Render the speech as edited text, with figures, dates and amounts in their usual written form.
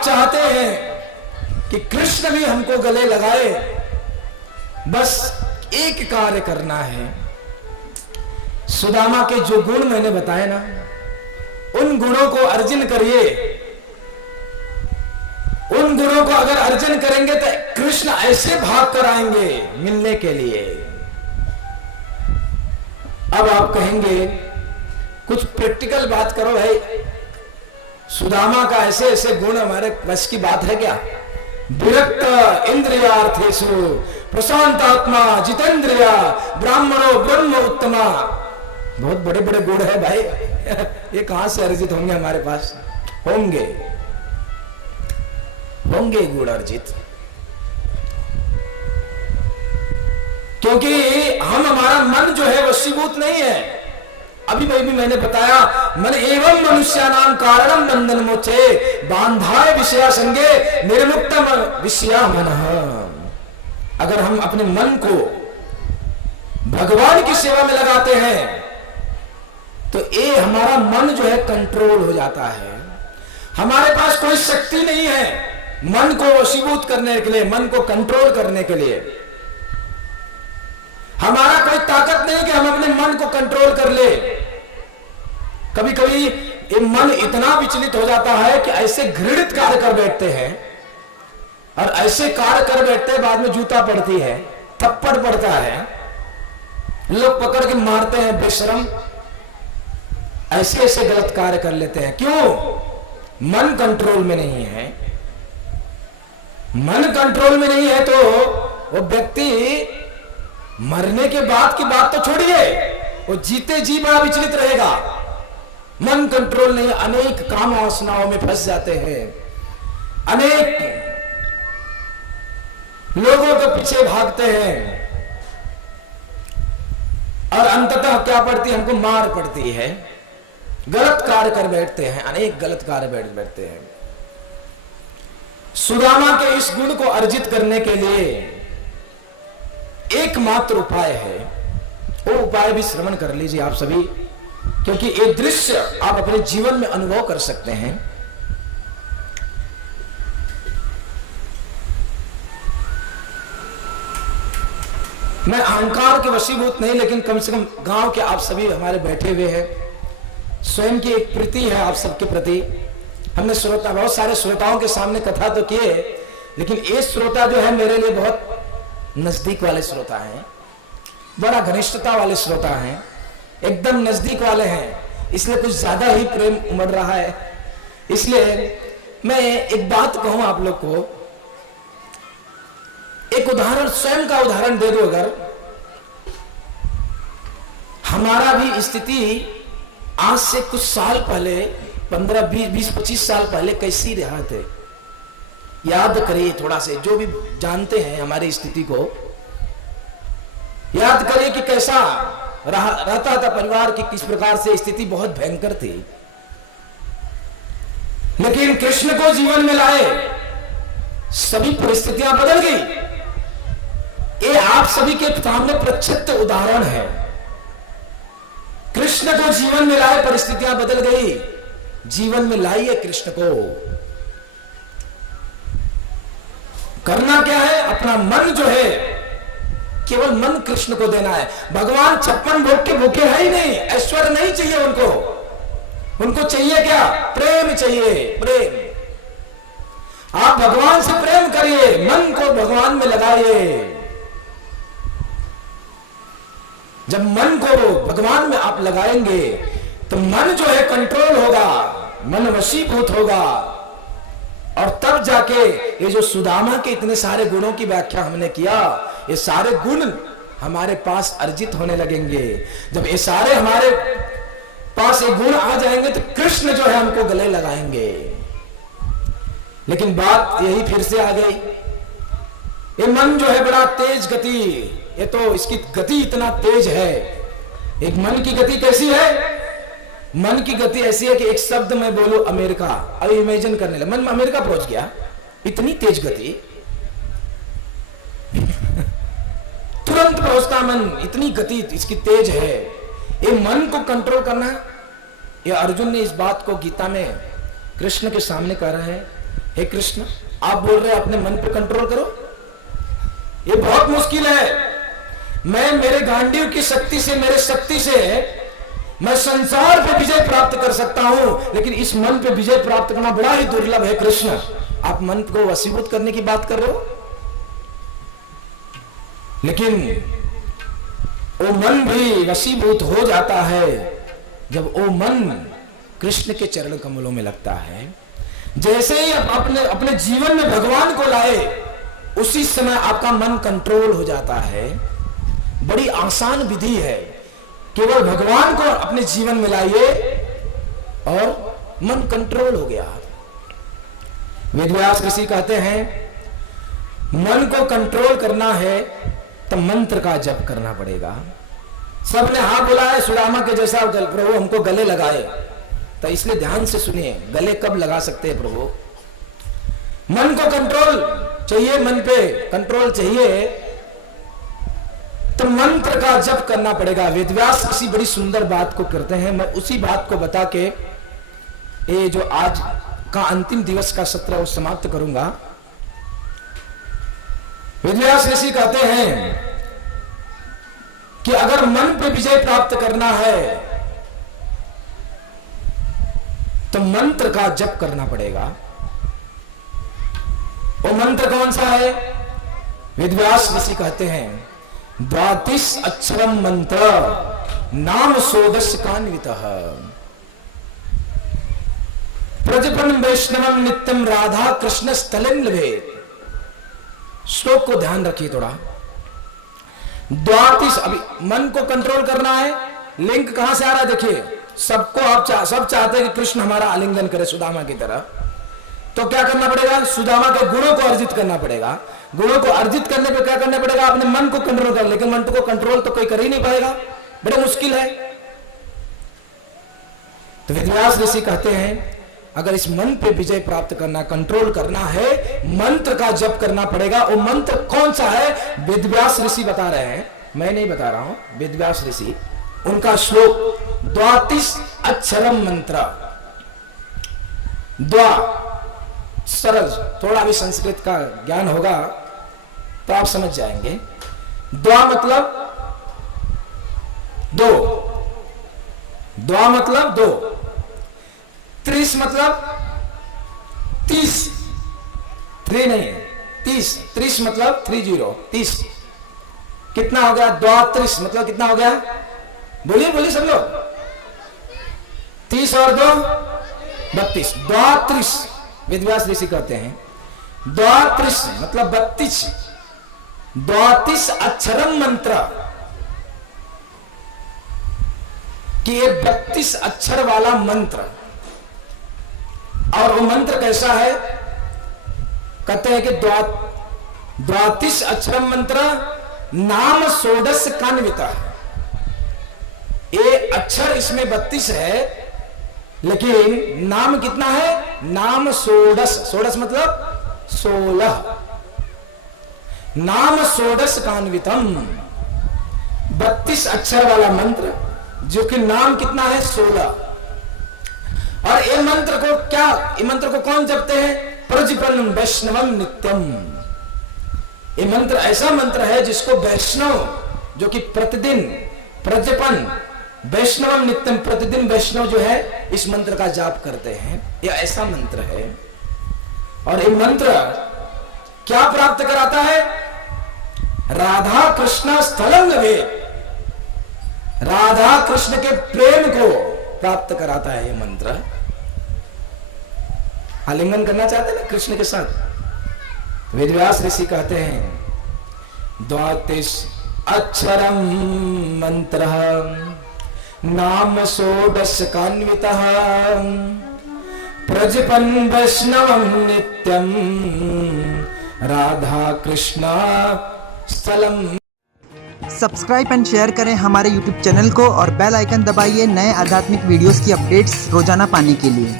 आप चाहते हैं कि कृष्ण भी हमको गले लगाए, बस एक कार्य करना है। सुदामा के जो गुण मैंने बताए ना, उन गुणों को अर्जन करिए। उन गुणों को अगर अर्जन करेंगे तो कृष्ण ऐसे भाग कर आएंगे मिलने के लिए। अब आप कहेंगे कुछ प्रैक्टिकल बात करो भाई, सुदामा का ऐसे ऐसे गुण हमारे बस की बात है क्या? विरक्त इंद्रियार्थेषु प्रशांत आत्मा जितेंद्रिया ब्राह्मणो ब्रह्म उत्तमा। बहुत बड़े बड़े गुण है भाई। ये कहां से अर्जित होंगे हमारे पास? होंगे गुण अर्जित, क्योंकि हमारा मन जो है वशीभूत नहीं है। अभी भी मैंने बताया, मन एवं मनुष्यानाम कारणम बंधन मोचे बांधाय विषया संगे निर्मुक्तम विषया मनः। अगर हम अपने मन को भगवान की सेवा में लगाते हैं तो ये हमारा मन जो है कंट्रोल हो जाता है। हमारे पास कोई शक्ति नहीं है मन को वशीभूत करने के लिए, मन को कंट्रोल करने के लिए। हमारा कोई ताकत नहीं कि हम अपने मन को कंट्रोल कर ले। कभी कभी ये मन इतना विचलित हो जाता है कि ऐसे घृणित कार्य कर बैठते हैं, और ऐसे कार्य कर बैठते हैं, बाद में जूता पड़ती है, थप्पड़ पड़ता है, लोग पकड़ के मारते हैं बेशरम। ऐसे ऐसे गलत कार्य कर लेते हैं। क्यों? मन कंट्रोल में नहीं है। मन कंट्रोल में नहीं है तो वो व्यक्ति मरने के बाद की बात तो छोड़िए, वो जीते जी बड़ा विचलित रहेगा। मन कंट्रोल नहीं, अनेक काम वासनाओं में फंस जाते हैं, अनेक लोगों के पीछे भागते हैं, और अंततः क्या पड़ती है? हमको मार पड़ती है। गलत कार्य कर बैठते हैं, अनेक गलत कार्य बैठते हैं। सुदामा के इस गुण को अर्जित करने के लिए एकमात्र उपाय है, वो उपाय भी श्रवण कर लीजिए आप सभी, क्योंकि ये दृश्य आप अपने जीवन में अनुभव कर सकते हैं। मैं अहंकार के वशीभूत नहीं, लेकिन कम से कम गांव के आप सभी हमारे बैठे हुए हैं, स्वयं की एक प्रीति है आप सबके प्रति। हमने श्रोता, बहुत सारे श्रोताओं के सामने कथा तो किए, लेकिन ये श्रोता जो है मेरे लिए बहुत नजदीक वाले श्रोता हैं, बड़ा घनिष्ठता वाले श्रोता हैं, एकदम नजदीक वाले हैं, इसलिए कुछ ज्यादा ही प्रेम उमड़ रहा है। इसलिए मैं एक बात कहूं आप लोग को, एक उदाहरण, स्वयं का उदाहरण दे दो। अगर हमारा भी स्थिति आज से कुछ साल पहले, 15, 20, 25 साल पहले कैसी रहा थे, याद करिए थोड़ा से। जो भी जानते हैं हमारी स्थिति को, याद करिए कि कैसा रहता था परिवार की, किस प्रकार से स्थिति बहुत भयंकर थी। लेकिन कृष्ण को जीवन में लाए, सभी परिस्थितियां बदल गई। ये आप सभी के सामने प्रत्यक्ष उदाहरण है। कृष्ण को जीवन में लाए, परिस्थितियां बदल गई। जीवन में लाइए कृष्ण को। करना क्या है? अपना मन जो है, केवल मन कृष्ण को देना है। भगवान 56 भोग के भूखे है ही नहीं, ऐश्वर्य नहीं चाहिए उनको। उनको चाहिए क्या? प्रेम चाहिए, प्रेम। आप भगवान से प्रेम करिए, मन को भगवान में लगाइए। जब मन को भगवान में आप लगाएंगे तो मन जो है कंट्रोल होगा, मन वशीभूत होगा, और तब जाके ये जो सुदामा के इतने सारे गुणों की व्याख्या हमने किया, ये सारे गुण हमारे पास अर्जित होने लगेंगे। जब ये सारे हमारे पास ये गुण आ जाएंगे तो कृष्ण जो है हमको गले लगाएंगे। लेकिन बात यही फिर से आ गई, ये मन जो है बड़ा तेज गति, ये तो इसकी गति इतना तेज है। एक मन की गति कैसी है? मन की गति ऐसी है कि एक शब्द मैं बोलूं अमेरिका, अब इमेजिन करने लगा, मन में अमेरिका पहुंच गया, इतनी तेज गति। तुरंत पहुंचता मन, इतनी गति इसकी तेज है। ये मन को कंट्रोल करना, ये अर्जुन ने इस बात को गीता में कृष्ण के सामने कह रहा है। हे कृष्ण, आप बोल रहे अपने मन पे कंट्रोल करो, ये बहुत मुश्किल है। मैं मेरे गांडीव की शक्ति से, मेरे शक्ति से मैं संसार पे विजय प्राप्त कर सकता हूं, लेकिन इस मन पे विजय प्राप्त करना बड़ा ही दुर्लभ है। कृष्ण, आप मन को वशीभूत करने की बात कर रहे हो, लेकिन वो मन भी वशीभूत हो जाता है जब वो मन कृष्ण के चरण कमलों में लगता है। जैसे ही आप अपने जीवन में भगवान को लाए, उसी समय आपका मन कंट्रोल हो जाता है। बड़ी आसान विधि है, केवल भगवान को अपने जीवन में लाइए और मन कंट्रोल हो गया। वेदव्यास ऋषि कहते हैं, मन को कंट्रोल करना है तो मंत्र का जप करना पड़ेगा। सबने हाँ बोला है, सुदामा के जैसा प्रभु हमको गले लगाए, तो इसलिए ध्यान से सुनिए, गले कब लगा सकते हैं प्रभु? मन को कंट्रोल चाहिए, मन पे कंट्रोल चाहिए तो मंत्र का जप करना पड़ेगा। वेदव्यास किसी बड़ी सुंदर बात को करते हैं, मैं उसी बात को बता के ये जो आज का अंतिम दिवस का सत्र वो समाप्त करूंगा। वेदव्यास ऋषि कहते हैं कि अगर मन पे विजय प्राप्त करना है तो मंत्र का जप करना पड़ेगा। वो मंत्र कौन सा है? वेदव्यास ऋषि कहते हैं, 32 अक्षरम मंत्र नाम षोडश कान्वितः प्रजपन वैष्णवम नित्यम राधा कृष्ण स्थलन लभेत। श्लोक को ध्यान रखिए थोड़ा। 32, अभी मन को कंट्रोल करना है। लिंक कहां से आ रहा है देखिए, सबको आप सब चाहते हैं कि कृष्ण हमारा आलिंगन करे सुदामा की तरह, तो क्या करना पड़ेगा? सुदामा के गुणों को अर्जित करना पड़ेगा। गुणों को अर्जित करने पे क्या करना पड़ेगा? अपने मन को कंट्रोल कर, लेकिन मन को कंट्रोल तो कोई कर ही नहीं पाएगा, बड़ा मुश्किल है। तो वेदव्यास ऋषि कहते हैं, अगर इस मन पे विजय प्राप्त करना, कंट्रोल करना है, मंत्र का जप करना पड़ेगा। वो मंत्र कौन सा है? वेदव्यास ऋषि बता रहे हैं, मैं नहीं बता रहा हूं, वेदव्यास ऋषि, उनका श्लोक 32 अक्षरम मंत्र। द्वा सरल, थोड़ा भी संस्कृत का ज्ञान होगा तो आप समझ जाएंगे। द्वा मतलब दो, द्वा मतलब दो, 30 मतलब 30, 3 नहीं, 30, 30 मतलब 30, 30 कितना हो गया? द्वा 30 मतलब कितना हो गया? बोलिए बोलिए सब लोग। 30 और 2 32, द्वा 30। वेदव्यास ऋषि कहते हैं, द्वा 30 मतलब 32, 32 अक्षरम मंत्र, कि ये 32 अक्षर वाला मंत्र। और वो मंत्र कैसा है? कहते हैं कि 32 अक्षरम मंत्र नाम षोडश कान्वितः। ये अक्षर इसमें 32 है, लेकिन नाम कितना है? नाम षोडश, षोडश मतलब 16, नाम षोडश कान्वितम, 32 अक्षर वाला मंत्र, जो कि नाम कितना है? 16। और ये मंत्र को क्या, ये मंत्र को कौन जपते हैं? प्रजपन वैष्णवम नित्यम। ये मंत्र ऐसा मंत्र है जिसको वैष्णव, जो कि प्रतिदिन, प्रजपन वैष्णवम नित्यम, प्रतिदिन वैष्णव जो है इस मंत्र का जाप करते हैं। यह ऐसा मंत्र है। और ये मंत्र क्या प्राप्त कराता है? राधा कृष्ण स्थलं लभेत, राधा कृष्ण के प्रेम को प्राप्त कराता है ये मंत्र। आलिंगन करना चाहते हैं ना कृष्ण के साथ? वेदव्यास ऋषि कहते हैं, 32 अक्षरम मंत्र नाम षोडश कान्वितः प्रजपन वैष्णवम नित्यम राधा कृष्ण स्थलम। सब्सक्राइब एंड शेयर करें हमारे YouTube चैनल को और बेल आइकन दबाइए नए आध्यात्मिक वीडियोस की अपडेट्स रोजाना पाने के लिए।